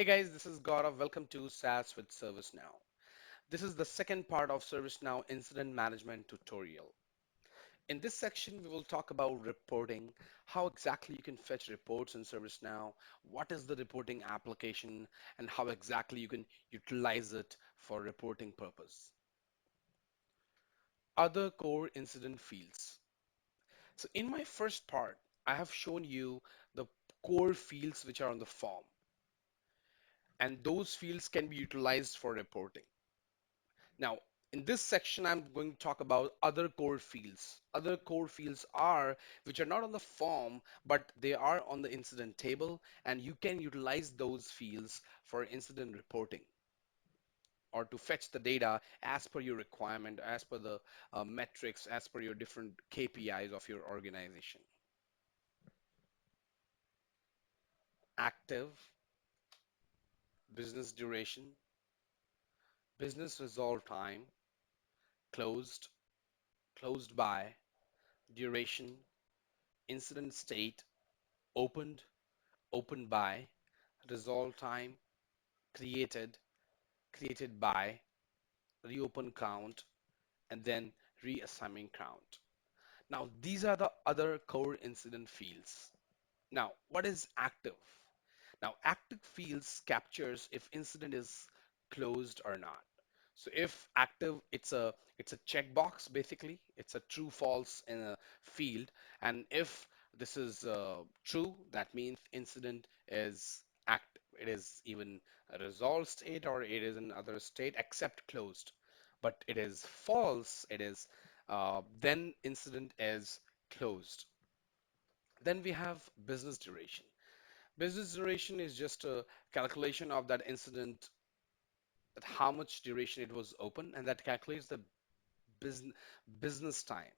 Hey guys, this is Gaurav. Welcome to SaaS with ServiceNow. This is the second part of ServiceNow incident management tutorial. In this section, we will talk about reporting, how exactly you can fetch reports in ServiceNow, what is the reporting application, and how exactly you can utilize it for reporting purpose. Other core incident fields. So in my first part, I have shown you the core fields which are on the form, and those fields can be utilized for reporting. Now, in this section, I'm going to talk about other core fields. Other core fields are which are not on the form, but they are on the incident table, and you can utilize those fields for incident reporting or to fetch the data as per your requirement, as per the metrics, as per your different KPIs of your organization. Active, business duration, business resolve time, closed, closed by, duration, incident state, opened, opened by, resolve time, created, created by, reopen count, and then reassignment count. Now, these are the other core incident fields. Now, what is active? Now, active fields captures if incident is closed or not. So if active, it's a checkbox basically. It's a true false in a field, and if this is true, that means incident is active. It is even a resolved state or it is in other state except closed. But it is false. It is then incident is closed. Then we have business duration. Business duration is just a calculation of that incident, that how much duration it was open, and that calculates the business business time.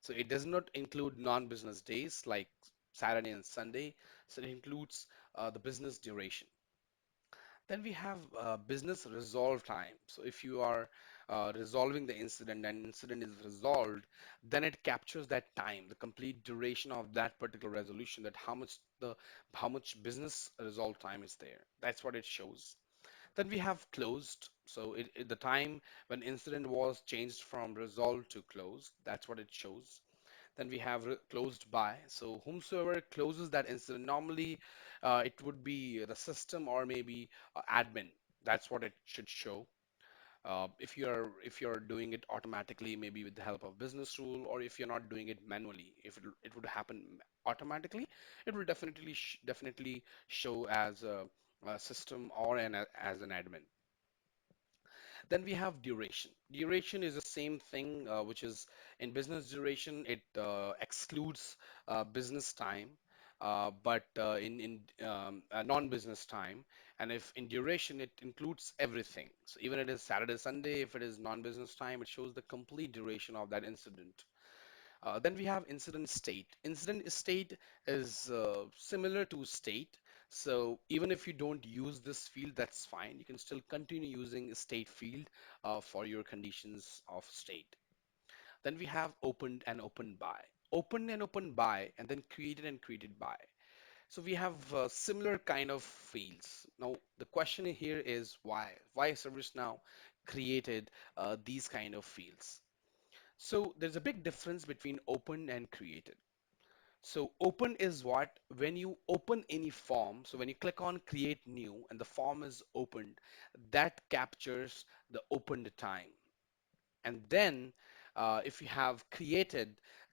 So it does not include non-business days like Saturday and Sunday. So it includes the business duration. Then we have business resolve time. So if you are resolving the incident and incident is resolved, then it captures that time, the complete duration of that particular resolution, that how much business resolve time is there. That's what it shows. Then we have closed. So the time when incident was changed from resolved to closed, that's what it shows. Then we have closed by. So whomsoever closes that incident, normally it would be the system or maybe admin. That's what it should show. If you're doing it automatically, maybe with the help of business rule, or if you're not doing it manually, if it would happen automatically, it will definitely show as a system or as an admin. Then we have duration. Duration is the same thing, which is in business duration, it excludes business time, but in non-business time, and if in duration, it includes everything. So even it is Saturday, Sunday, if it is non-business time, it shows the complete duration of that incident. Then we have incident state. Incident state is similar to state. So even if you don't use this field, that's fine. You can still continue using a state field for your conditions of state. Then we have opened and opened by. Opened and opened by, and then created and created by. So we have similar kind of fields. Now the question here is why? Why ServiceNow created these kind of fields? So there's a big difference between open and created. So open is what? When you open any form, so when you click on create new and the form is opened, that captures the opened time. And then if you have created,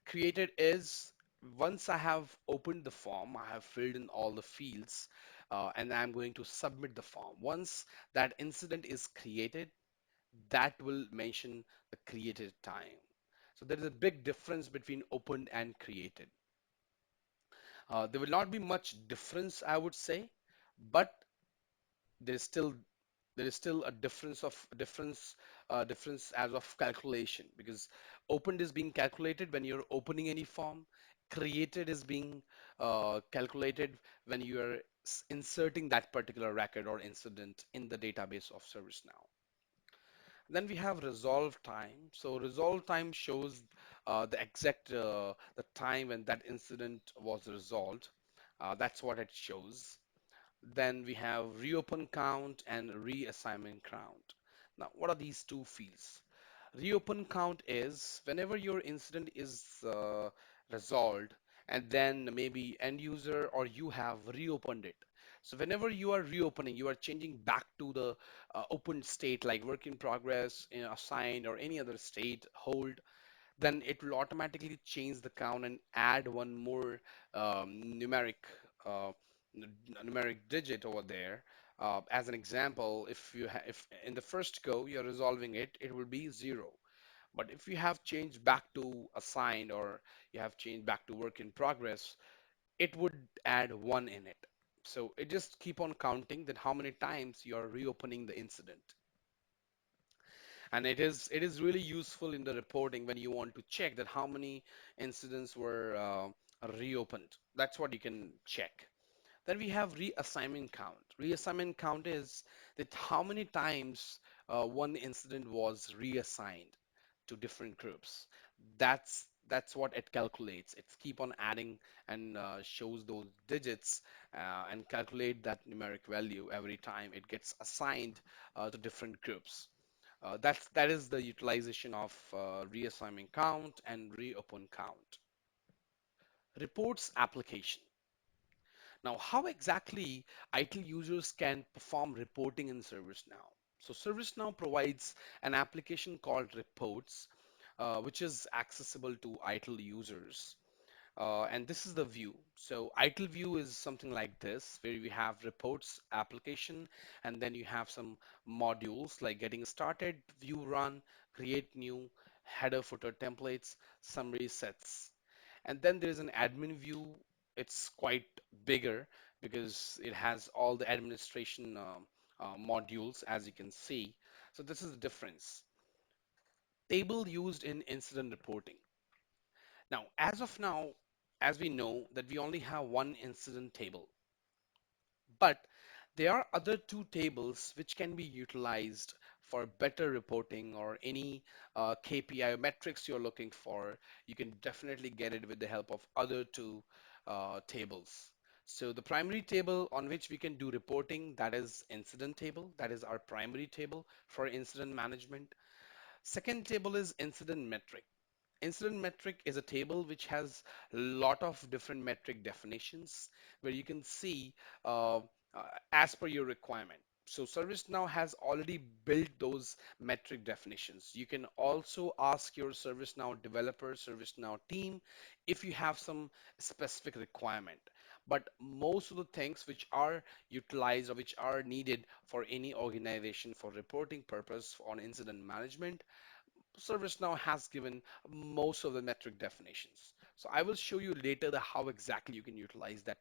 created is once I have opened the form, I have filled in all the fields, and I'm going to submit the form. Once that incident is created, that will mention the created time. So there is a big difference between opened and created. There will not be much difference, I would say, but there is still a difference as of calculation, because opened is being calculated when you're opening any form. Created is being calculated when you are inserting that particular record or incident in the database of ServiceNow. Then we have resolve time. So resolve time shows the exact the time when that incident was resolved. That's what it shows. Then we have reopen count and reassignment count. Now, what are these two fields? Reopen count is whenever your incident is resolved and then maybe end user or you have reopened it. So whenever you are reopening, you are changing back to the open state like work in progress, assigned or any other state, hold, then it will automatically change the count and add one more uh, numeric digit over there. As an example, if in the first go you're resolving it, it will be 0. But if you have changed back to assigned or you have changed back to work in progress, it would add 1 in it. So it just keep on counting that how many times you are reopening the incident. And it is really useful in the reporting when you want to check that how many incidents were reopened. That's what you can check. Then we have reassignment count. Reassignment count is that how many times one incident was reassigned to different groups. That's what it calculates. It's keep on adding and shows those digits and calculate that numeric value every time it gets assigned to different groups. That is the utilization of reassignment count and reopen count. Reports application. Now, how exactly ITIL users can perform reporting in ServiceNow? So ServiceNow provides an application called Reports, which is accessible to ITIL users. And this is the view. So ITIL view is something like this, where you have reports application, and then you have some modules like getting started, view run, create new, header footer templates, summary sets. And then there's an admin view. It's quite bigger because it has all the administration modules, as you can see. So this is the difference. Table used in incident reporting. Now, as of now, as we know that we only have one incident table, but there are other two tables which can be utilized for better reporting or any KPI metrics you're looking for. You can definitely get it with the help of other two tables. So the primary table on which we can do reporting, that is incident table. That is our primary table for incident management. Second table is incident metric. Incident metric is a table which has a lot of different metric definitions where you can see uh, as per your requirement. So ServiceNow has already built those metric definitions. You can also ask your ServiceNow developer, ServiceNow team if you have some specific requirement. But most of the things which are utilized or which are needed for any organization for reporting purpose on incident management, ServiceNow has given most of the metric definitions. So I will show you later how exactly you can utilize that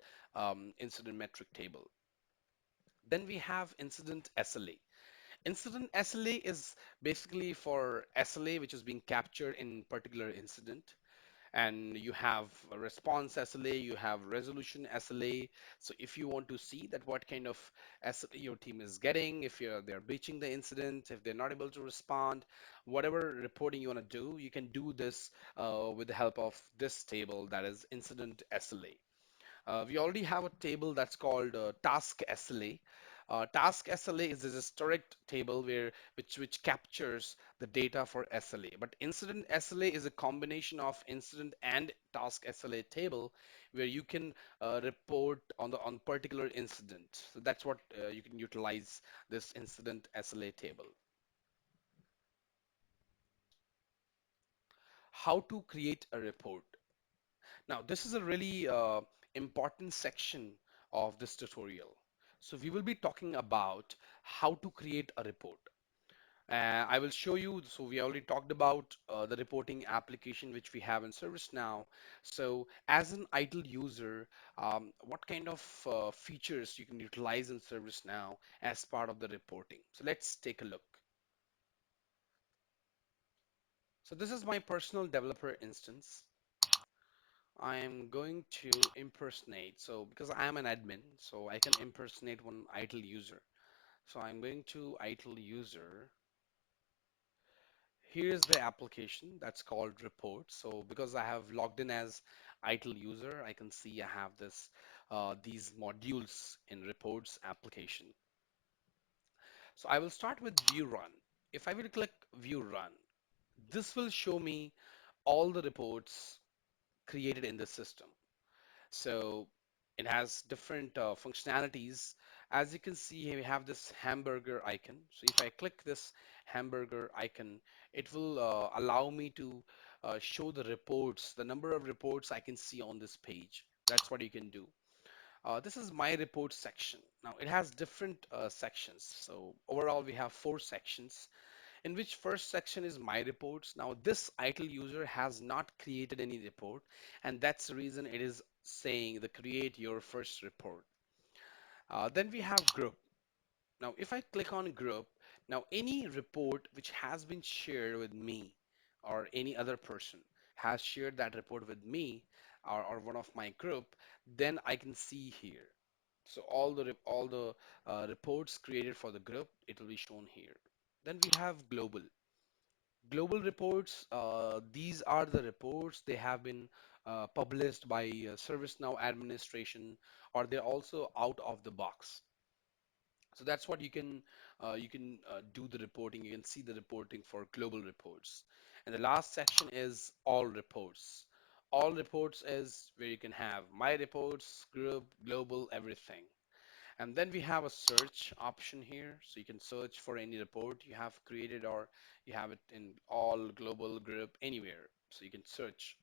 incident metric table. Then we have incident SLA. Incident SLA is basically for SLA which is being captured in particular incident. And you have a response SLA, you have resolution SLA. So if you want to see that what kind of SLA your team is getting, if they're breaching the incident, if they're not able to respond, whatever reporting you want to do, you can do this with the help of this table that is incident SLA. We already have a table that's called task SLA. Task SLA is a historic table which captures the data for SLA. But incident SLA is a combination of incident and task SLA table where you can report on particular incident. So that's what you can utilize this incident SLA table. How to create a report. Now, this is a really important section of this tutorial. So we will be talking about how to create a report. I will show you, so we already talked about the reporting application which we have in ServiceNow. So as an ITIL user, what kind of features you can utilize in ServiceNow as part of the reporting? So let's take a look. So this is my personal developer instance. I am going to impersonate. So because I am an admin, so I can impersonate one ITIL user. So I'm going to ITIL user. Here's the application that's called report. So because I have logged in as ITIL user, I can see I have this these modules in reports application. So I will start with view run. If I will click view run, this will show me all the reports created in the system. So it has different functionalities. As you can see here, we have this hamburger icon. So if I click this hamburger icon, it will allow me to show the reports, the number of reports I can see on this page. That's what you can do. This is my report section. Now it has different sections. So overall, we have 4 sections, in which first section is my reports. Now this ITIL user has not created any report, and that's the reason it is saying the create your first report. Then we have group. Now if I click on group, now any report which has been shared with me or any other person has shared that report with me or one of my group, then I can see here. So all the reports created for the group, it will be shown here. Then we have global. Global reports, these are the reports. They have been published by ServiceNow administration, or they're also out of the box. So that's what you can do the reporting. You can see the reporting for global reports. And the last section is all reports. All reports is where you can have my reports, group, global, everything. And then we have a search option here. So you can search for any report you have created, or you have it in all, global, group, anywhere. So you can search.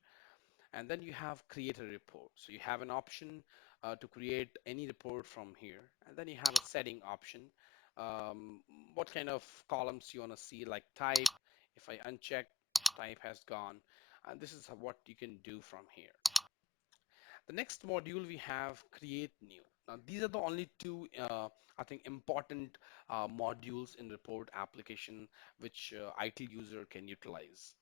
And then you have create a report. So you have an option to create any report from here. And then you have a setting option. Um, what kind of columns you want to see, like type. If I uncheck, type has gone. And this is what you can do from here. The next module we have create new. Now these are the only two I think important modules in report application which IT user can utilize.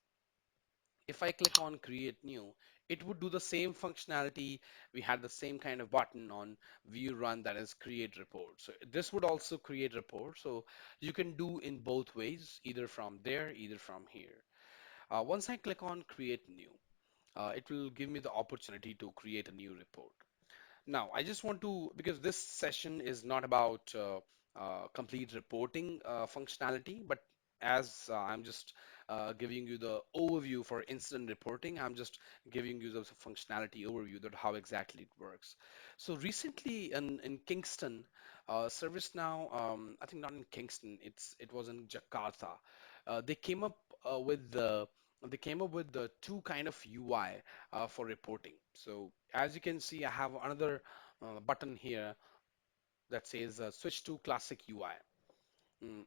If I click on create new, it would do the same functionality. We had the same kind of button on view run, that is create report. So this would also create report. So you can do in both ways, either from there, either from here. Once I click on create new, it will give me the opportunity to create a new report. Now, I just want to, because this session is not about complete reporting functionality, but as I'm just giving you the overview for incident reporting, I'm just giving you the functionality overview that how exactly it works. So recently in Kingston, ServiceNow, I think not in Kingston, it was in Jakarta. They came up with the two kind of UI for reporting. So as you can see, I have another button here that says switch to classic UI. Mm,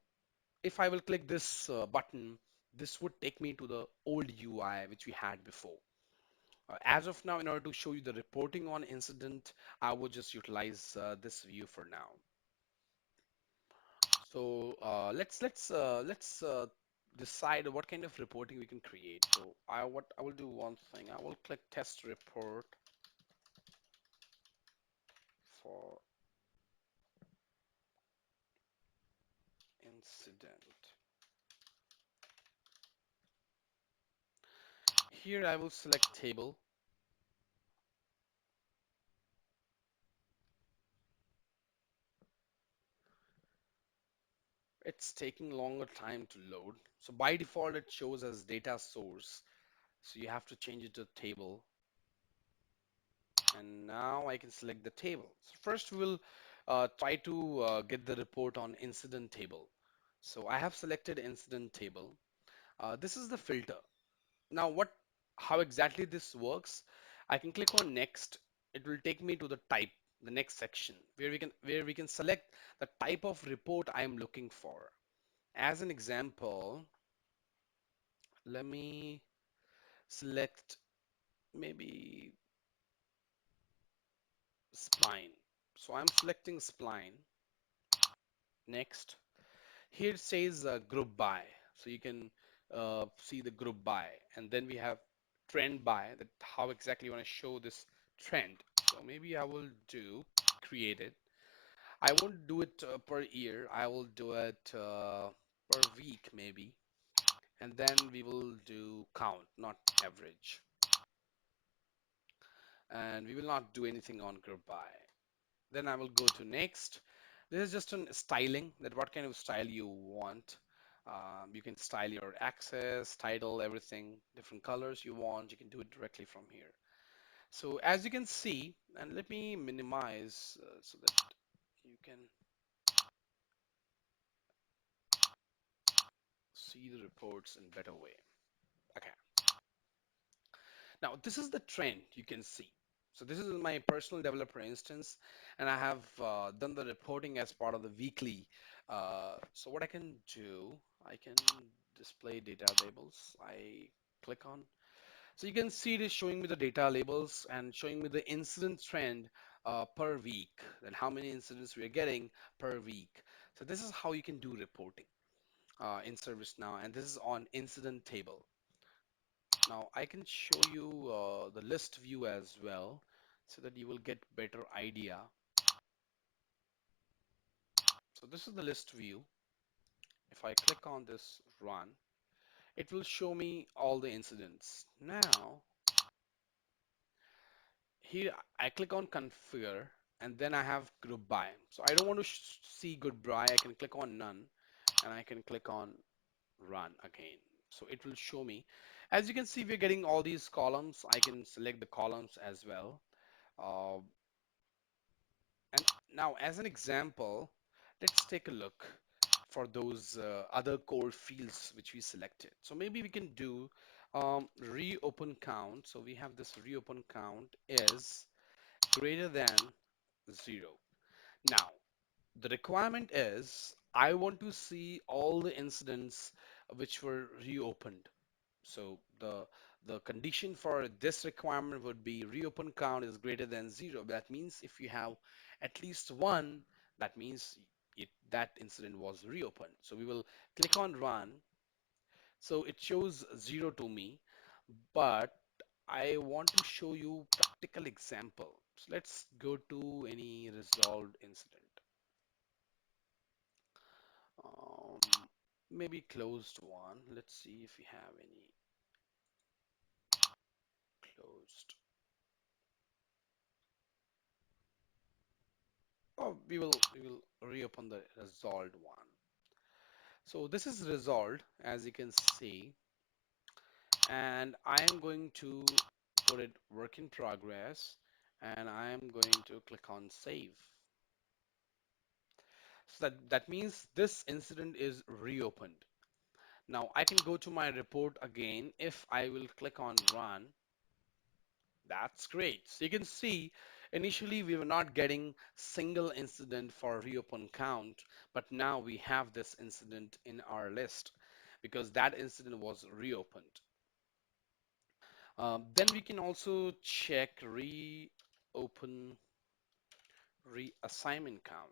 If I will click this button, this would take me to the old UI which we had before. As of now, in order to show you the reporting on incident, I would just utilize this view for now. So let's decide what kind of reporting we can create. So I will do one thing. I will click test report for incident. Here I will select table. It's taking longer time to load. So by default, it shows as data source. So you have to change it to table. And now I can select the table. So first we'll try to get the report on incident table. So I have selected incident table. This is the filter. Now how exactly this works? I can click on next. It will take me to the type, the next section, where we can select the type of report I am looking for. As an example, let me select maybe spline. So I'm selecting spline. Next, here it says group by. So you can see the group by, and then we have trend by, that how exactly you want to show this trend. So maybe I will do create it. I won't do it per year. I will do it per week maybe, and then we will do count, not average. And we will not do anything on group by. Then I will go to next. This is just an styling, that what kind of style you want. You can style your access, title, everything, different colors you want. You can do it directly from here. So as you can see, and let me minimize so that you can see the reports in better way. Okay. Now this is the trend you can see. So this is my personal developer instance, and I have done the reporting as part of the weekly. So what I can do, I can display data labels. I click on. So you can see it is showing me the data labels and showing me the incident trend per week, and how many incidents we are getting per week. So this is how you can do reporting in ServiceNow, and this is on incident table. Now I can show you the list view as well so that you will get better idea. So this is the list view. If I click on this run, it will show me all the incidents. Now here I click on configure and then I have group by. So I don't want to see group by. I can click on none and I can click on run again. So it will show me. As you can see, we're getting all these columns. I can select the columns as well. Uh, And now, as an example, let's take a look for those other core fields which we selected. So maybe we can do reopen count. So we have this reopen count is greater than 0. Now, the requirement is I want to see all the incidents which were reopened. So the condition for this requirement would be reopen count is greater than 0. That means if you have at least one, that means that incident was reopened. So we will click on run. So it shows 0 to me, but I want to show you practical example. So let's go to any resolved incident. Um, Maybe closed one. Let's see if we have any closed. Oh, we will reopen the resolved one. So this is resolved, as you can see, and I am going to put it work in progress, and I am going to click on save. So that means this incident is reopened. Now I can go to my report again. If I will click on run, that's great. So you can see initially we were not getting single incident for reopen count, but now we have this incident in our list because that incident was reopened. Then we can also check reopen reassignment count.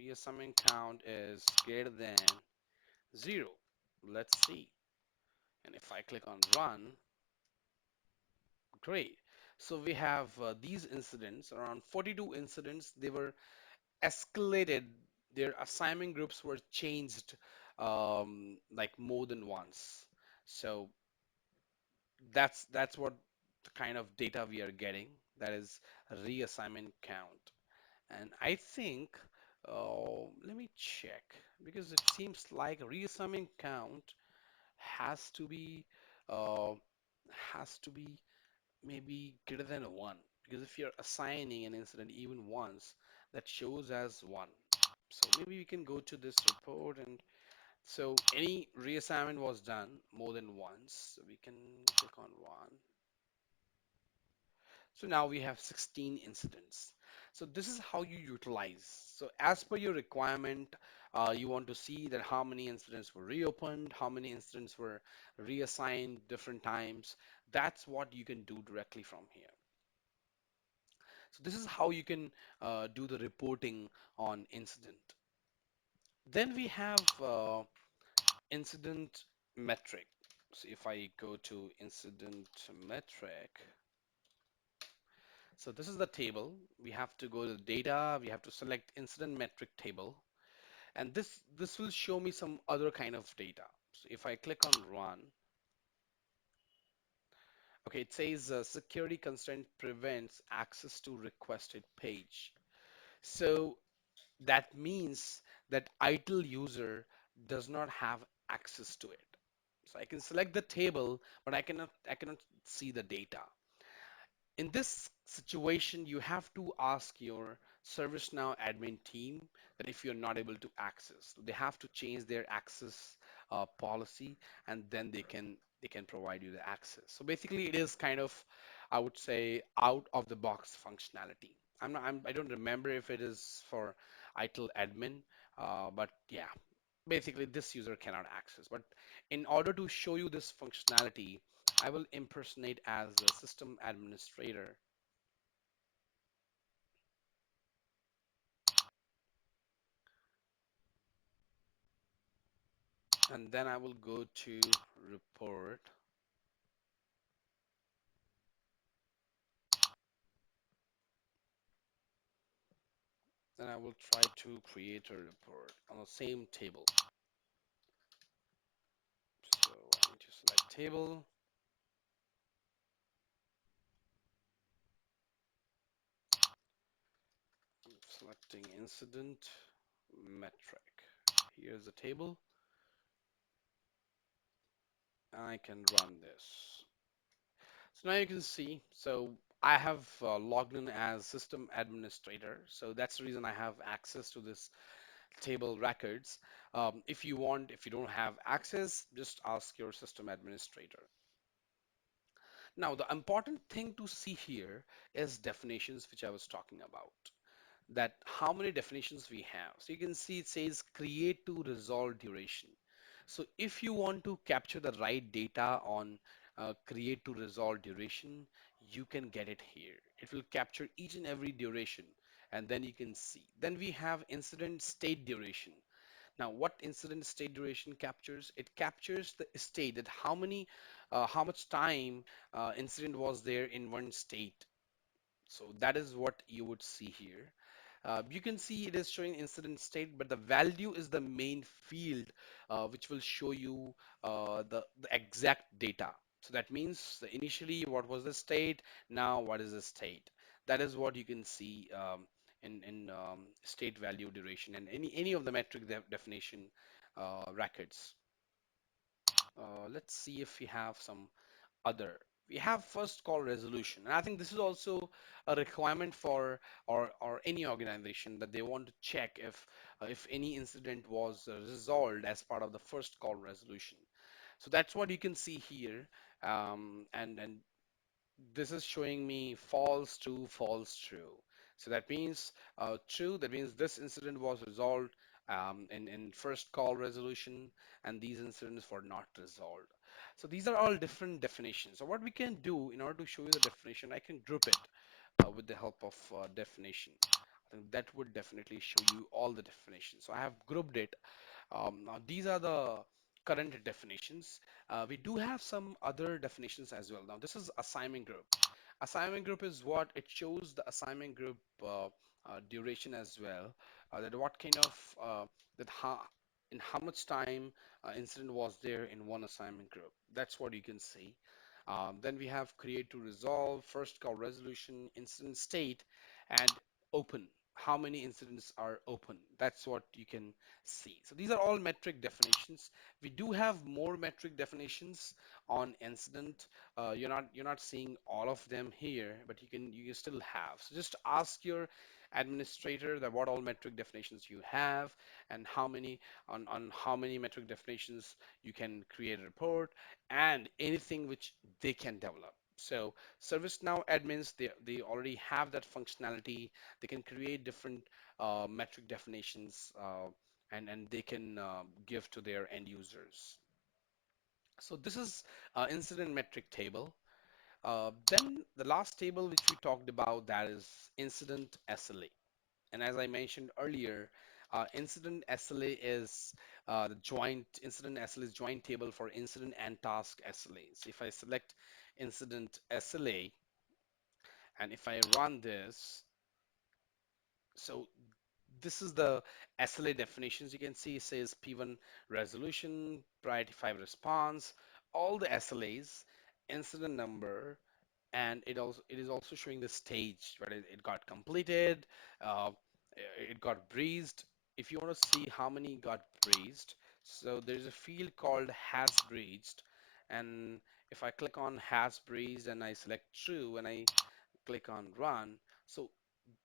Reassignment count is greater than 0. Let's see. And if I click on run, great. So we have these incidents, around 42 incidents. They were escalated, their assignment groups were changed like more than once. So that's what the kind of data we are getting. That is reassignment count. And I think, let me check because it seems like reassignment count has to be uh, has to be maybe greater than 1 because if you're assigning an incident even once, that shows as 1. So maybe we can go to this report and so any reassignment was done more than once. So we can click on one. So now we have 16 incidents. So this is how you utilize. So as per your requirement, you want to see that how many incidents were reopened, how many incidents were reassigned different times. That's what you can do directly from here. So this is how you can do the reporting on incident. Then we have incident metric. So if I go to incident metric, so this is the table. We have to go to data. We have to select incident metric table, and this will show me some other kind of data. So if I click on run, okay, it says security constraint prevents access to requested page. So that means that ITIL user does not have access to it. So I can select the table, but I cannot see the data. In this situation, you have to ask your ServiceNow admin team that if you're not able to access, they have to change their access policy, and then they can provide you the access. So basically, it is kind of, I would say, out of the box functionality. I don't remember if it is for ITIL admin, but yeah, basically this user cannot access. But in order to show you this functionality, I will impersonate as a system administrator, and then I will go to report, then I will try to create a report on the same table. So I need to select table, I'm selecting incident metric. Here's the table, and I can run this. So now you can see, so I have logged in as system administrator. So that's the reason I have access to this table records. If you don't have access, just ask your system administrator. Now, the important thing to see here is definitions, which I was talking about. That how many definitions we have. So you can see it says create to resolve duration. So if you want to capture the right data on create to resolve duration, you can get it here. It will capture each and every duration, and then you can see. Then we have incident state duration. Now, what incident state duration captures? It captures the state, that how much time incident was there in one state. So that is what you would see here. You can see it is showing incident state, but the value is the main field which will show you the exact data. So that means initially what was the state, now what is the state. That is what you can see in state value duration and any of the metric definition records. Let's see if we have some other. We have first call resolution. And I think this is also a requirement for or any organization that they want to check if any incident was resolved as part of the first call resolution. So that's what you can see here. And this is showing me false, true, false, true. So that means true, that means this incident was resolved in first call resolution, and these incidents were not resolved. So these are all different definitions. So what we can do in order to show you the definition, I can group it with the help of definition. I think that would definitely show you all the definitions. So I have grouped it. Now these are the current definitions. We do have some other definitions as well. Now this is assignment group. Assignment group is what it shows the assignment group duration as well. That what kind of that how in how much time incident was there in one assignment group. That's what you can see. Then we have create to resolve, first call resolution, incident state, and open. How many incidents are open? That's what you can see. So these are all metric definitions. We do have more metric definitions on incident. You're not seeing all of them here, but you can still have. So just ask your administrator that what all metric definitions you have and how many metric definitions you can create a report and anything which they can develop. So ServiceNow admins, they already have that functionality. They can create different metric definitions and they can give to their end users. So this is incident metric table. Then the last table which we talked about, that is incident SLA. And as I mentioned earlier, incident SLA is the joint incident SLA is joint table for incident and task SLAs. If I select incident SLA and if I run this, so this is the SLA definitions. You can see it says P1 resolution, priority 5 response, all the SLAs, incident number, and it is also showing the stage where it got completed. It got breezed. If you want to see how many got breezed, so there's a field called has breezed, and if I click on has breezed and I select true and I click on run, so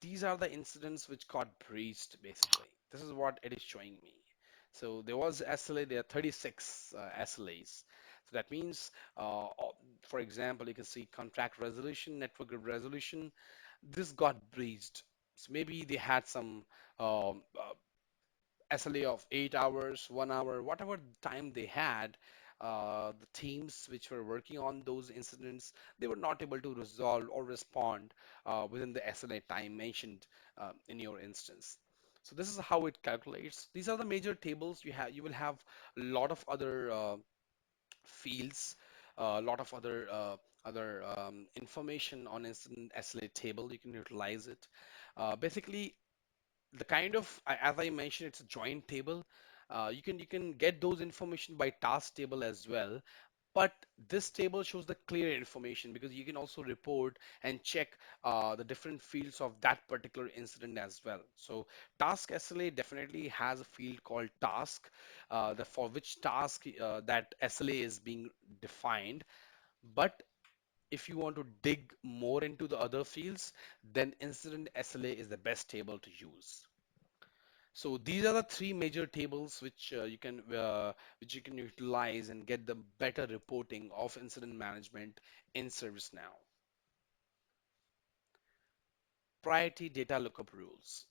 these are the incidents which got breached basically. This is what it is showing me. So there was SLA, there are 36 SLAs. So that means, for example, you can see contract resolution, network resolution, this got breached. So maybe they had some SLA of 8 hours, 1 hour, whatever time they had. The teams which were working on those incidents, they were not able to resolve or respond within the SLA time mentioned in your instance. So this is how it calculates. These are the major tables you have. You will have a lot of other fields, a lot of other information on incident SLA table. You can utilize it. Basically, the kind of as I mentioned, it's a joint table. You can get those information by task table as well, but this table shows the clear information because you can also report and check the different fields of that particular incident as well. So task SLA definitely has a field called task, for which task that SLA is being defined. But if you want to dig more into the other fields, then incident SLA is the best table to use. So these are the three major tables which you can utilize and get the better reporting of incident management in ServiceNow. Priority data lookup rules.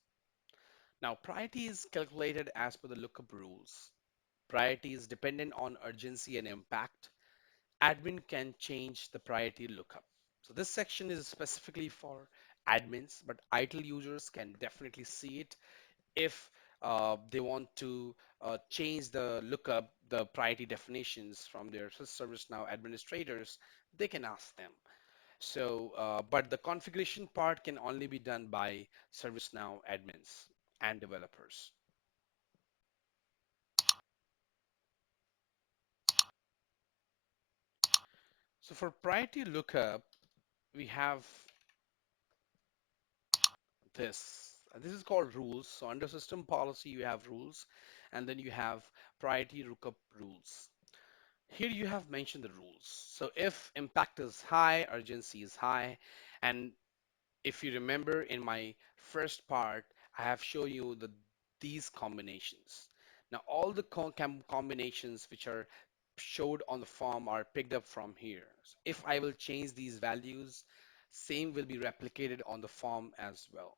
Now, priority is calculated as per the lookup rules. Priority is dependent on urgency and impact. Admin can change the priority lookup. So this section is specifically for admins, but ITIL users can definitely see it if they want to change the lookup, the priority definitions from their ServiceNow administrators, they can ask them. So, but the configuration part can only be done by ServiceNow admins and developers. So for priority lookup, we have this. This is called rules. So under system policy, you have rules, and then you have priority lookup rules. Here you have mentioned the rules. So if impact is high, urgency is high, and if you remember in my first part, I have shown you these combinations. Now all the combinations which are showed on the form are picked up from here. So if I will change these values, same will be replicated on the form as well.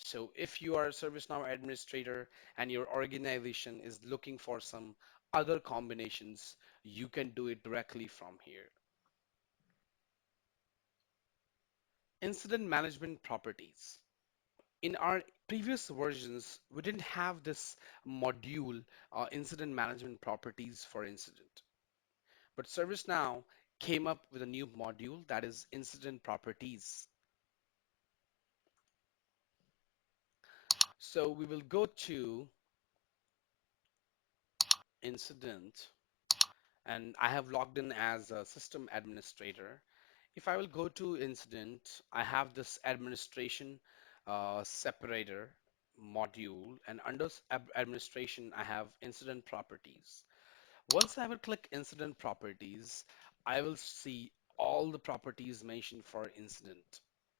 So if you are a ServiceNow administrator and your organization is looking for some other combinations, you can do it directly from here. Incident management properties. In our previous versions, we didn't have this module, incident management properties for incident. But ServiceNow came up with a new module that is incident properties. So we will go to incident, and I have logged in as a system administrator. If I will go to incident, I have this administration separator module, and under administration, I have incident properties. Once I will click incident properties, I will see all the properties mentioned for incident.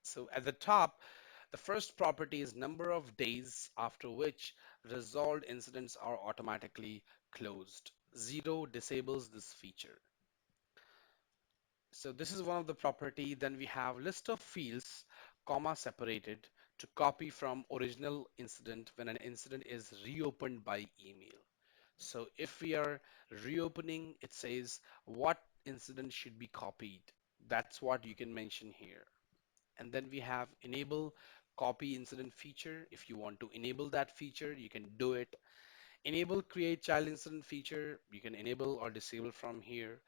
So at the top, the first property is number of days after which resolved incidents are automatically closed. Zero disables this feature. So this is one of the property. Then we have list of fields, comma separated to copy from original incident when an incident is reopened by email. So if we are reopening, it says what incident should be copied. That's what you can mention here. And then we have enable copy incident feature. If you want to enable that feature, you can do it. Enable create child incident feature, you can enable or disable from here.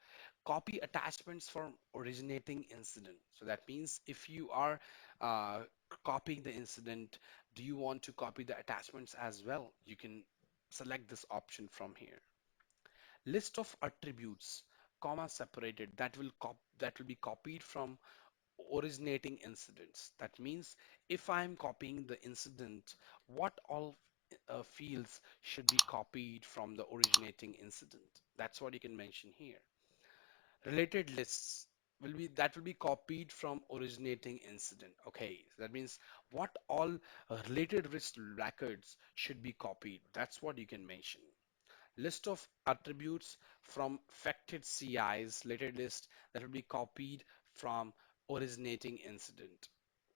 Copy attachments from originating incident. So that means if you are uh, copying the incident, do you want to copy the attachments as well? You can select this option from here. List of attributes, comma separated, that will be copied from originating incidents. That means if I'm copying the incident, what all fields should be copied from the originating incident? That's what you can mention here. Related lists will be copied from originating incident. Okay, so that means what all related list records should be copied. That's what you can mention. List of attributes from affected CIs, related list that will be copied from originating incident.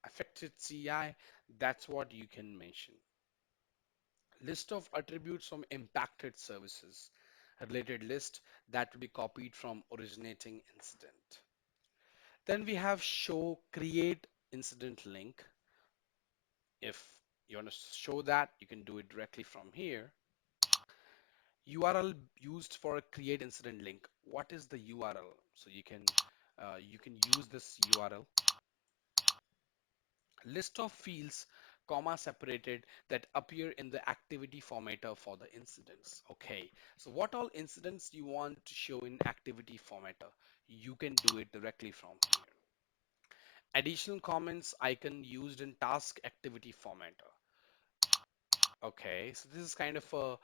Affected CI, that's what you can mention. List of attributes from impacted services, a related list that will be copied from originating incident. Then we have show create incident link. If you want to show that, you can do it directly from here. URL used for a create incident link. What is the URL? So you can use this URL. List of fields, comma separated, that appear in the activity formatter for the incidents. Okay, so what all incidents you want to show in activity formatter? You can do it directly from here. Additional comments icon used in task activity formatter. Okay, so this is kind of a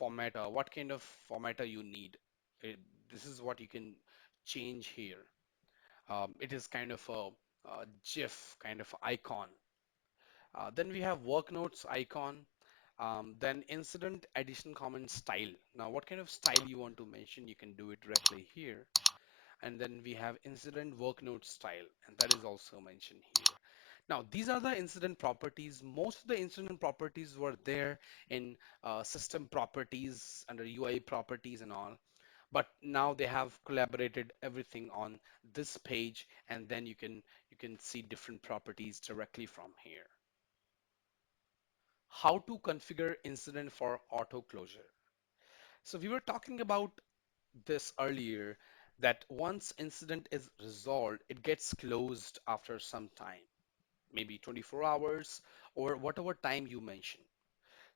formatter. What kind of formatter you need? It, this is what you can change here. It is kind of a GIF kind of icon. Then we have work notes icon. Then incident addition comment style. Now, what kind of style you want to mention, you can do it directly here. And then we have incident work note style, and that is also mentioned here. Now, these are the incident properties. Most of the incident properties were there in system properties under UI properties and all. But now they have collaborated everything on this page, and then you can see different properties directly from here. How to configure incident for auto closure. So we were talking about this earlier, that once incident is resolved, it gets closed after some time, maybe 24 hours or whatever time you mention.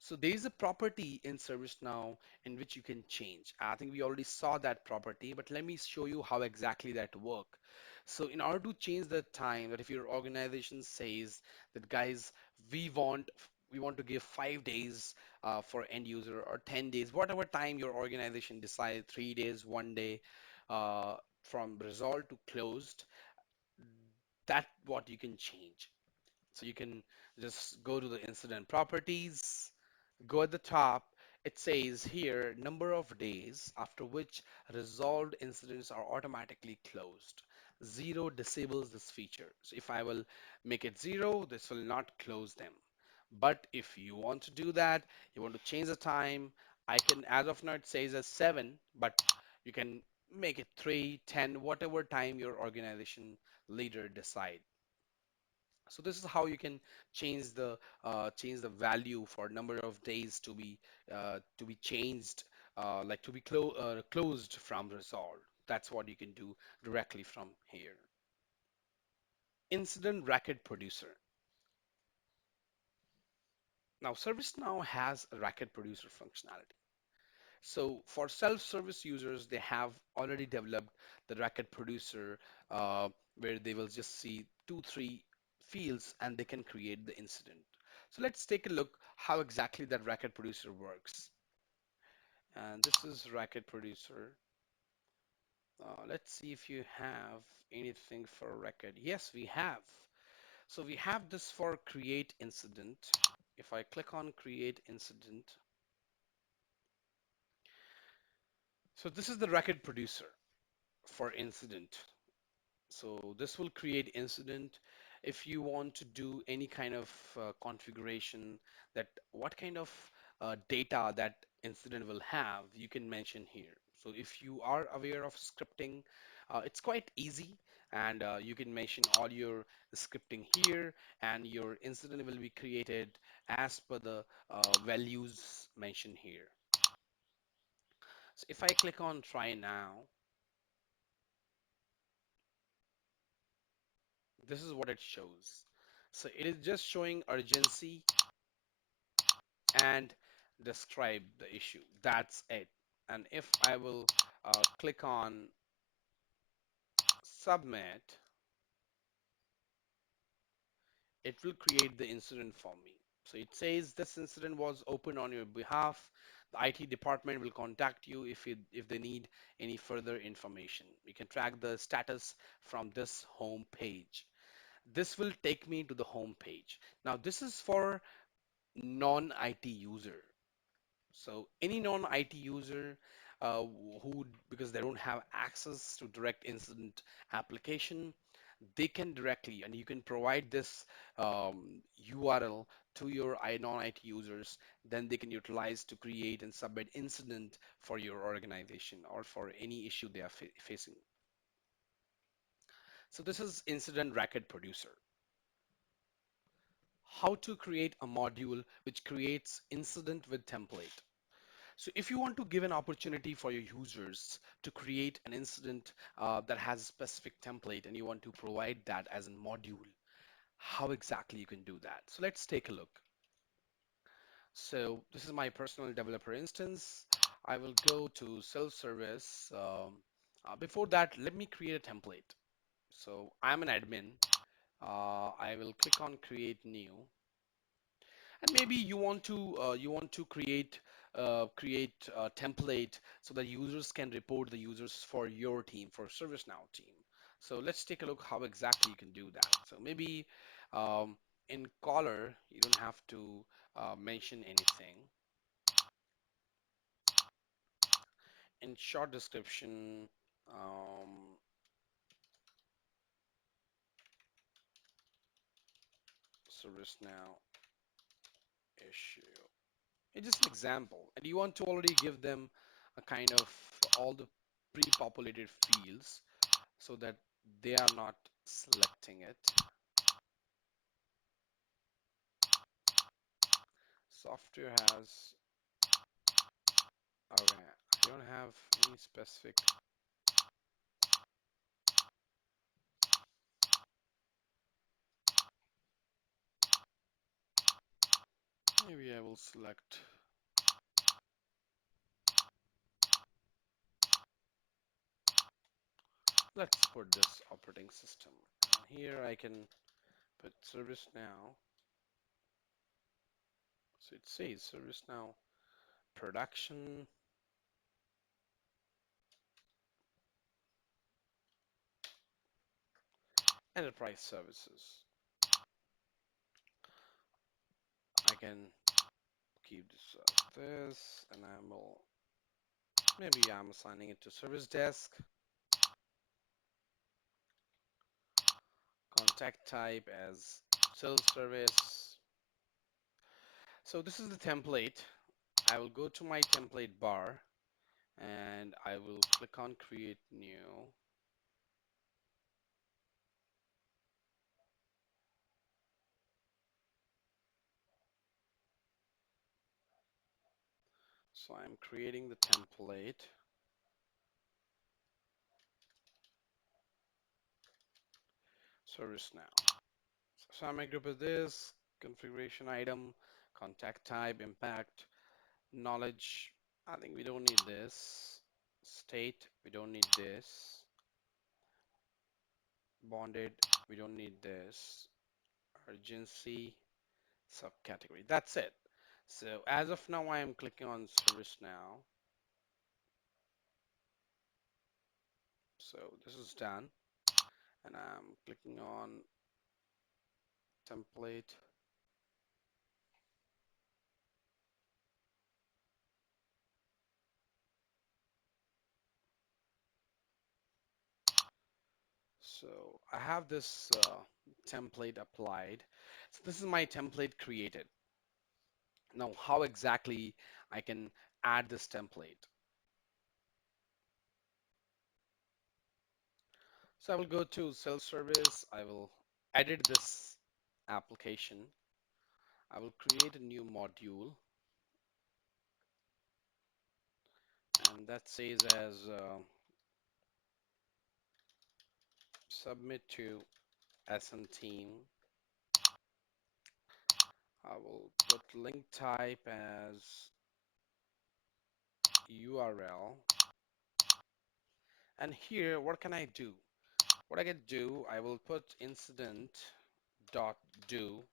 So there is a property in ServiceNow in which you can change. I think we already saw that property, but let me show you how exactly that work. So in order to change the time, that if your organization says that guys, we want we want to give 5 days for end user, or 10 days, whatever time your organization decides, 3 days, 1 day, uh, from resolved to closed, that what you can change. So you can just go to the incident properties, go at the top. It says here number of days after which resolved incidents are automatically closed. Zero disables this feature. So if I will make it zero, this will not close them. But if you want to do that, you want to change the time, I can, as of now it says as 7, but you can make it 3, 10, whatever time your organization leader decide. So this is how you can change the value for number of days to be changed, like to be closed from resolved. That's what you can do directly from here. Incident record producer. Now ServiceNow has a record producer functionality. So for self-service users, they have already developed the record producer, where they will just see 2, 3 fields and they can create the incident. So let's take a look how exactly that record producer works. And this is record producer. Let's see if you have anything for record. Yes, we have. So we have this for create incident. If I click on create incident, so this is the record producer for incident. So this will create incident. If you want to do any kind of configuration, that what kind of data that incident will have, you can mention here. So if you are aware of scripting, it's quite easy, and you can mention all your scripting here, and your incident will be created as per the values mentioned here. So if I click on try now, this is what it shows. So it is just showing urgency and describe the issue. That's it. And if I will click on submit, it will create the incident for me. So it says this incident was opened on your behalf. The IT department will contact you if they need any further information. You can track the status from this home page. This will take me to the home page. Now this is for non-IT user. So any non-IT user who, because they don't have access to direct incident application, they can directly, and you can provide this URL to your non-IT users, then they can utilize to create and submit incident for your organization or for any issue they are facing. So this is incident record producer. How to create a module which creates incident with template. So if you want to give an opportunity for your users to create an incident that has a specific template and you want to provide that as a module, how exactly you can do that? So let's take a look. So this is my personal developer instance. I will go to self-service. Before that, let me create a template. So I'm an admin. I will click on create new. And maybe you want to create a template so that users can report the users for your team, for ServiceNow team. So let's take a look how exactly you can do that. So maybe um, in caller you don't have to mention anything. In short description, ServiceNow issue. It's just an example, and you want to already give them a kind of all the pre-populated fields so that they are not selecting it. Software has, okay, I don't have any specific, maybe I will select, let's put this operating system. And here I can put ServiceNow. So it says ServiceNow production, enterprise services. I can keep this as this, and I will, maybe I'm assigning it to service desk. Contact type as self-service. So this is the template. I will go to my template bar and I will click on create new. So I'm creating the template. ServiceNow. So my group is this, configuration item, contact type, impact, knowledge. I think we don't need this. State, we don't need this. Bonded, we don't need this. Urgency, subcategory. That's it. So as of now, I am clicking on ServiceNow. So this is done, and I'm clicking on template. So I have this template applied. So this is my template created. Now, how exactly I can add this template? So I will go to self-service. I will edit this application. I will create a new module, and that says as submit to SN team. I will put link type as URL. And here, what can I do? What I can do, I will put incident dot do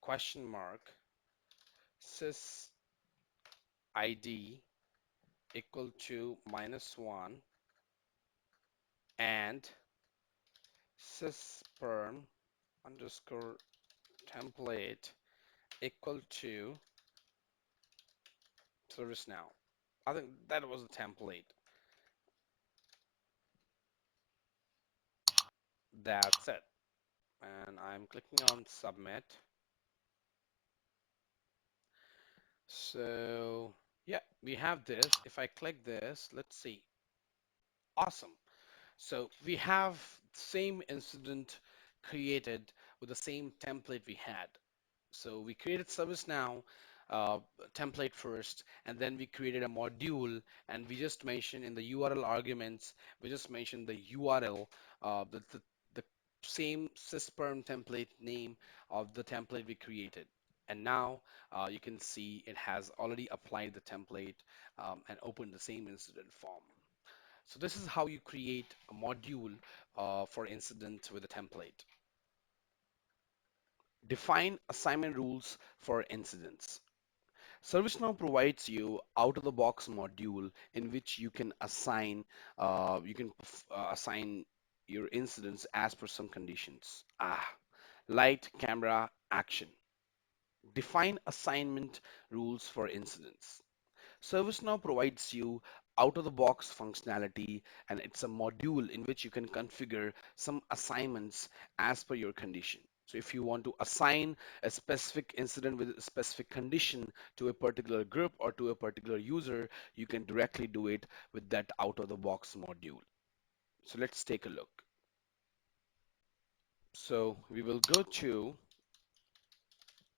question mark sys id equal to -1 and sysperm underscore template equal to ServiceNow. I think that was the template. That's it. And I'm clicking on submit. So yeah, we have this. If I click this, let's see. Awesome. So we have same incident created with the same template we had. So we created ServiceNow uh, template first, and then we created a module, and we just mentioned in the URL arguments, we just mentioned the URL, the same sysperm template name of the template we created. And now you can see it has already applied the template and opened the same incident form. So this is how you create a module for incident with a template. Define assignment rules for incidents. ServiceNow provides you out-of-the-box module in which you can assign your incidents as per some conditions. Light, camera, action. Define assignment rules for incidents. ServiceNow provides you out-of-the-box functionality, and it's a module in which you can configure some assignments as per your condition. So if you want to assign a specific incident with a specific condition to a particular group or to a particular user, you can directly do it with that out-of-the-box module. So let's take a look. So we will go to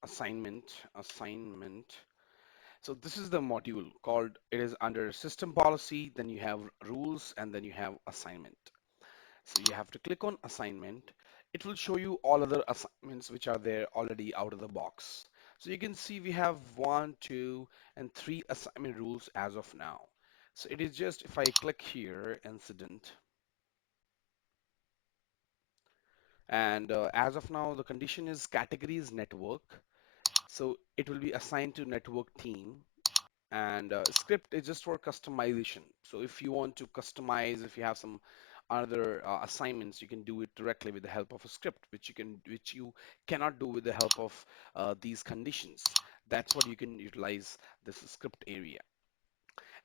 assignment. So this is the module called, it is under system policy, then you have rules, and then you have assignment. So you have to click on assignment. It will show you all other assignments which are there already out of the box. So you can see we have 1, 2, and 3 assignment rules as of now. So it is just, if I click here, incident, and as of now, the condition is categories network. So it will be assigned to network team. And script is just for customization. So if you want to customize, if you have some other assignments, you can do it directly with the help of a script, which you cannot do with the help of these conditions. That's what you can utilize this script area.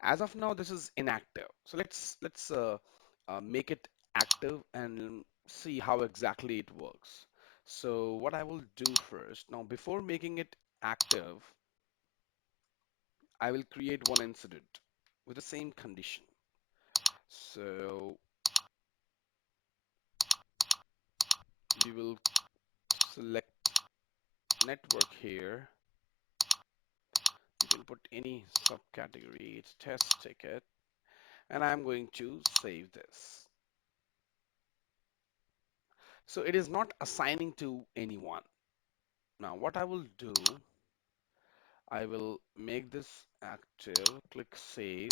As of now, this is inactive. So let's make it active and see how exactly it works. So what I will do first, now before making it active, I will create one incident with the same condition. So we will select network here. You can put any subcategory, it's test ticket, and I'm going to save this. So it is not assigning to anyone. Now what I will do, I will make this active, click save,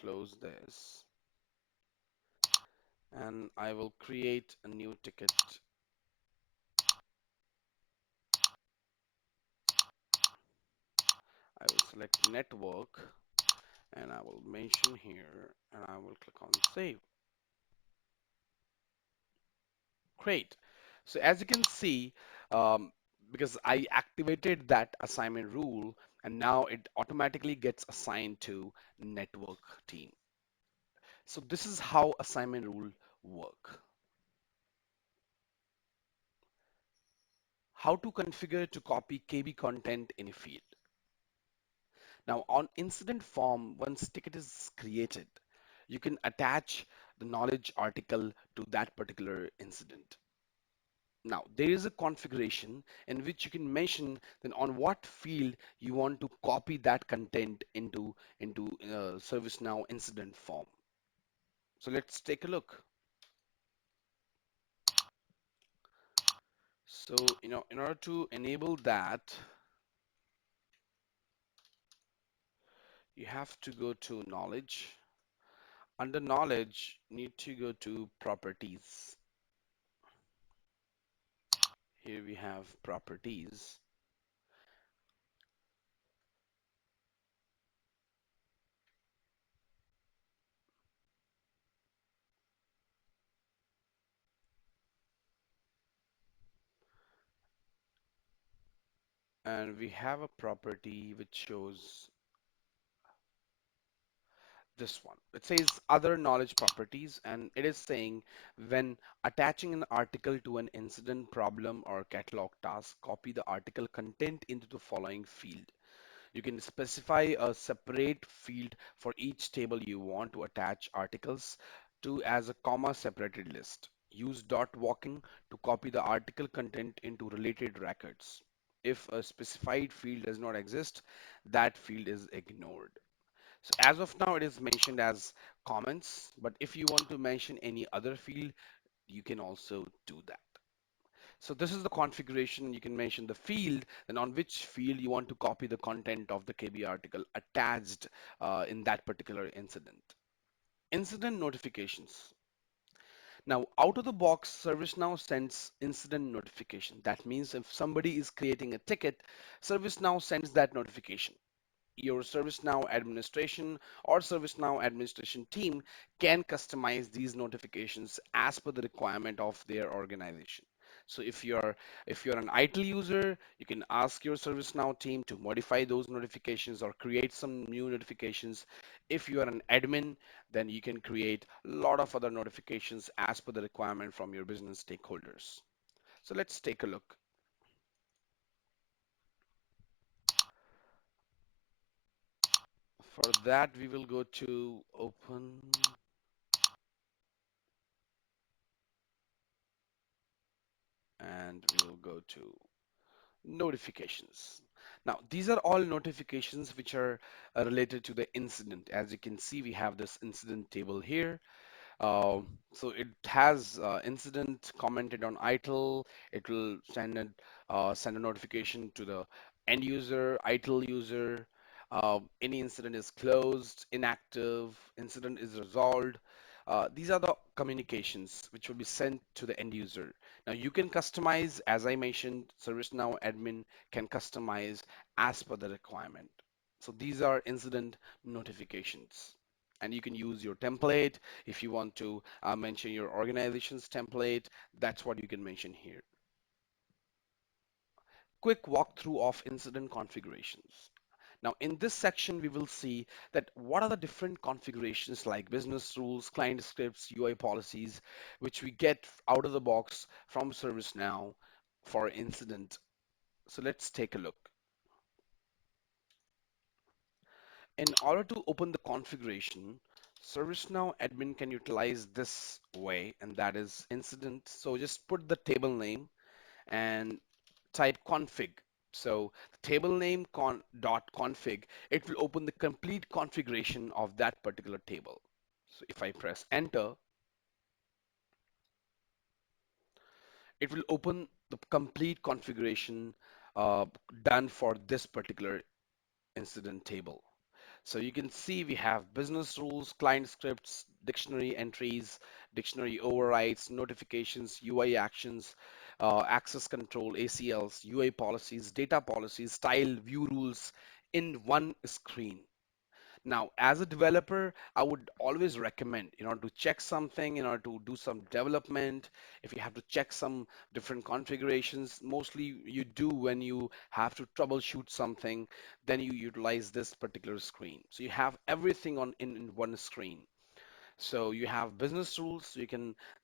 close this, and I will create a new ticket. I will select network, and I will mention here, and I will click on save. Great. So as you can see, um, because I activated that assignment rule, and now it automatically gets assigned to network team. So this is how assignment rule work. How to configure to copy KB content in a field. Now on incident form, once ticket is created, you can attach the knowledge article to that particular incident. Now, there is a configuration in which you can mention then on what field you want to copy that content into ServiceNow incident form. So let's take a look. So, in order to enable that, you have to go to knowledge. Under knowledge, you need to go to properties. Here we have properties, and we have a property which shows this one. It says other knowledge properties, and it is saying when attaching an article to an incident, problem, or catalog task, copy the article content into the following field. You can specify a separate field for each table you want to attach articles to as a comma separated list. Use dot walking to copy the article content into related records. If a specified field does not exist, that field is ignored. So as of now, it is mentioned as comments, but if you want to mention any other field, you can also do that. So this is the configuration. You can mention the field and on which field you want to copy the content of the KB article attached in that particular incident. Incident notifications. Now, out of the box, ServiceNow sends incident notification. That means if somebody is creating a ticket, ServiceNow sends that notification. Your ServiceNow administration or ServiceNow administration team can customize these notifications as per the requirement of their organization. So if you're an ITIL user, you can ask your ServiceNow team to modify those notifications or create some new notifications. If you are an admin, then you can create a lot of other notifications as per the requirement from your business stakeholders. So let's take a look. For that, we will go to open and we will go to notifications. Now, these are all notifications which are related to the incident. As you can see, we have this incident table here. Uh, so it has incident commented on ITIL. It will send a notification to the end user, ITIL user. Any incident is closed, inactive, incident is resolved. These are the communications which will be sent to the end user. Now you can customize, as I mentioned, ServiceNow admin can customize as per the requirement. So these are incident notifications. And you can use your template if you want to mention your organization's template. That's what you can mention here. Quick walkthrough of incident configurations. Now, in this section, we will see that what are the different configurations like business rules, client scripts, UI policies, which we get out of the box from ServiceNow for incident. So let's take a look. In order to open the configuration, ServiceNow admin can utilize this way, and that is incident. So just put the table name and type config. So the table name dot config, it will open the complete configuration of that particular table. So if I press enter, it will open the complete configuration uh, done for this particular incident table. So you can see we have business rules, client scripts, dictionary entries, dictionary overrides, notifications, UI actions, access control, ACLs, UI policies, data policies, style, view rules in one screen. Now, as a developer, I would always recommend, in order to check something, in order to do some development, if you have to check some different configurations, mostly you do when you have to troubleshoot something, then you utilize this particular screen. So you have everything in one screen. So you have business rules.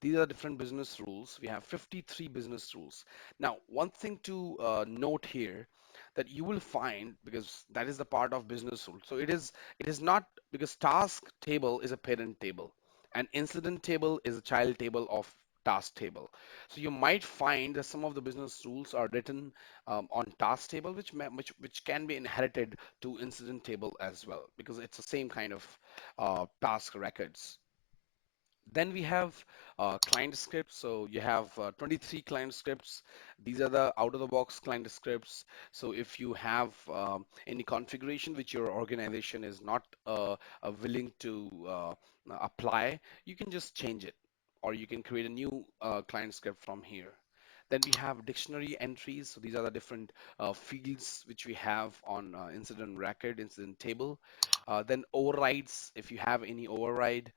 These are different business rules. We have 53 business rules. Now, one thing to note here that you will find, because that is the part of business rule. So it is not, because task table is a parent table and incident table is a child table of task table. So you might find that some of the business rules are written on task table, which can be inherited to incident table as well, because it's the same kind of task records. Then we have client scripts. So you have 23 client scripts. These are the out-of-the-box client scripts. So if you have any configuration which your organization is not willing to apply, you can just change it, or you can create a new client script from here. Then we have dictionary entries. So these are the different fields which we have on incident record, incident table. Then overrides, if you have any override,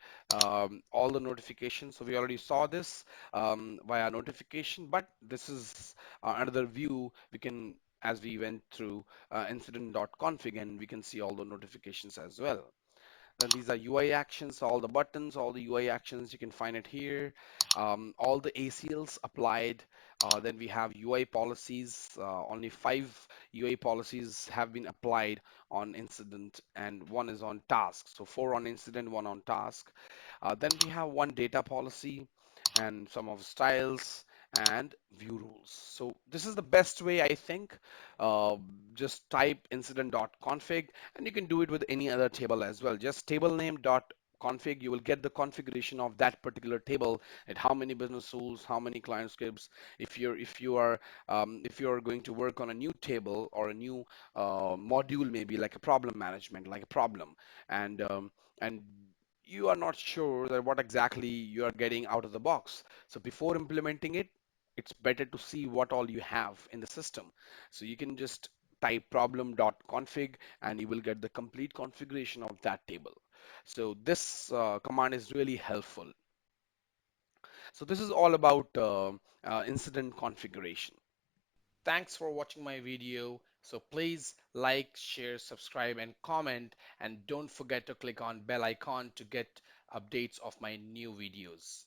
all the notifications. So we already saw this via notification, but this is another view we can, as we went through incident.config, and we can see all the notifications as well. Then these are UI actions, all the buttons, all the UI actions, you can find it here. All the ACLs applied. Then we have UI policies. Only 5 UI policies have been applied on incident, and one is on task. So 4 on incident, 1 on task. Then we have one data policy and some of styles and view rules. So this is the best way, I think. Uh, just type incident.config, and you can do it with any other table as well. Just table name dot config, you will get the configuration of that particular table, at how many business rules, how many client scripts. If you're going to work on a new table or a new module, maybe like a problem management, like a problem, and you are not sure that what exactly you are getting out of the box. So before implementing it, it's better to see what all you have in the system. So you can just type problem.config, and you will get the complete configuration of that table. So this command is really helpful. So this is all about incident configuration. Thanks for watching my video. So please like, share, subscribe, and comment. And don't forget to click on bell icon to get updates of my new videos.